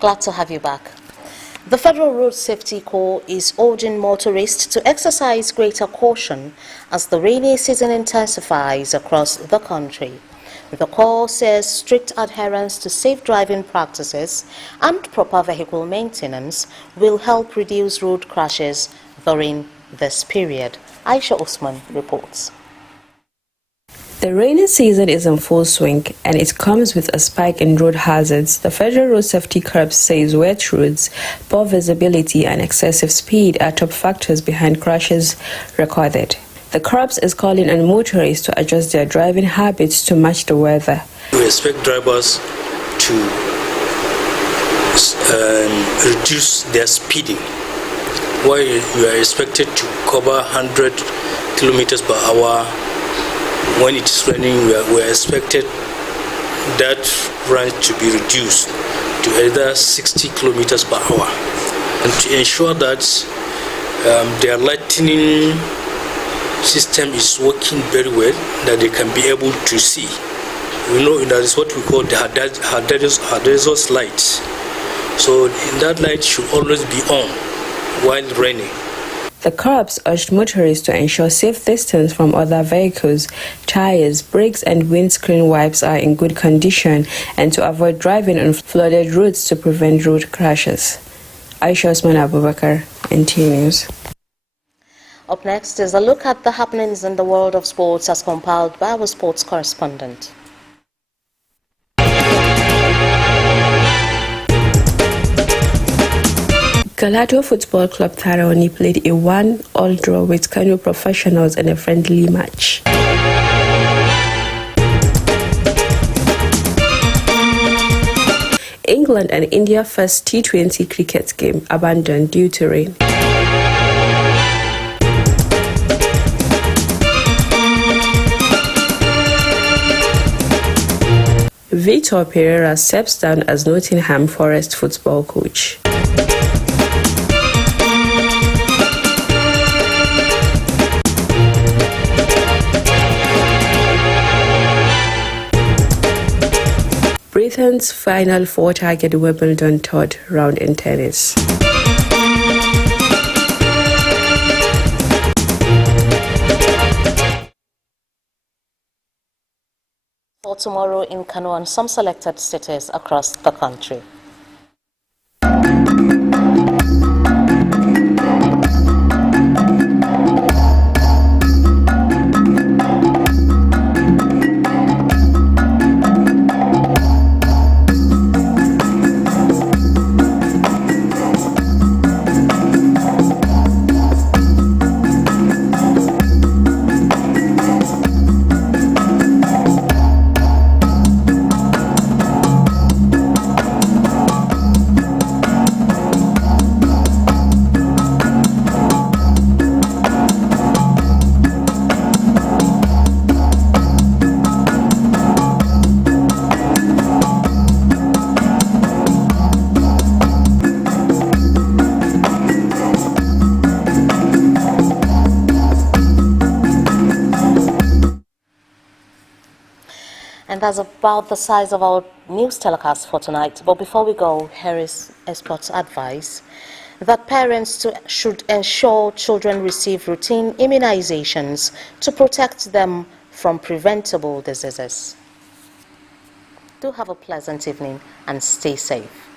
Glad to have you back. The Federal Road Safety Corps is urging motorists to exercise greater caution as the rainy season intensifies across the country. The Corps says strict adherence to safe driving practices and proper vehicle maintenance will help reduce road crashes during this period. Aisha Osman reports. The rainy season is in full swing and it comes with a spike in road hazards. The Federal Road Safety Corps says wet roads, poor visibility and excessive speed are top factors behind crashes recorded. The Corps is calling on motorists to adjust their driving habits to match the weather. We expect drivers to reduce their speeding. While you are expected to cover 100 kilometers per hour, when it is raining, we are expected that range to be reduced to either 60 kilometers per hour. And to ensure that their lightning system is working very well, that they can be able to see. You know, that is what we call the hazardous lights. So that light should always be on while raining. The Corps urged motorists to ensure safe distance from other vehicles, tires, brakes and windscreen wipes are in good condition and to avoid driving on flooded roads to prevent road crashes. Aisha Osman Abubakar, NTA News. Up next is a look at the happenings in the world of sports as compiled by our sports correspondent. Galato Football Club Taraoni played a 1-1 draw with Kano Professionals in a friendly match. England and India first T20 cricket game abandoned due to rain. Vitor Pereira steps down as Nottingham Forest football coach. Britain's final 4-target Wimbledon third round in tennis. For tomorrow in Kano and some selected cities across the country. And that's about the size of our news telecast for tonight. But before we go, here is expert advice that parents should ensure children receive routine immunizations to protect them from preventable diseases. Do have a pleasant evening and stay safe.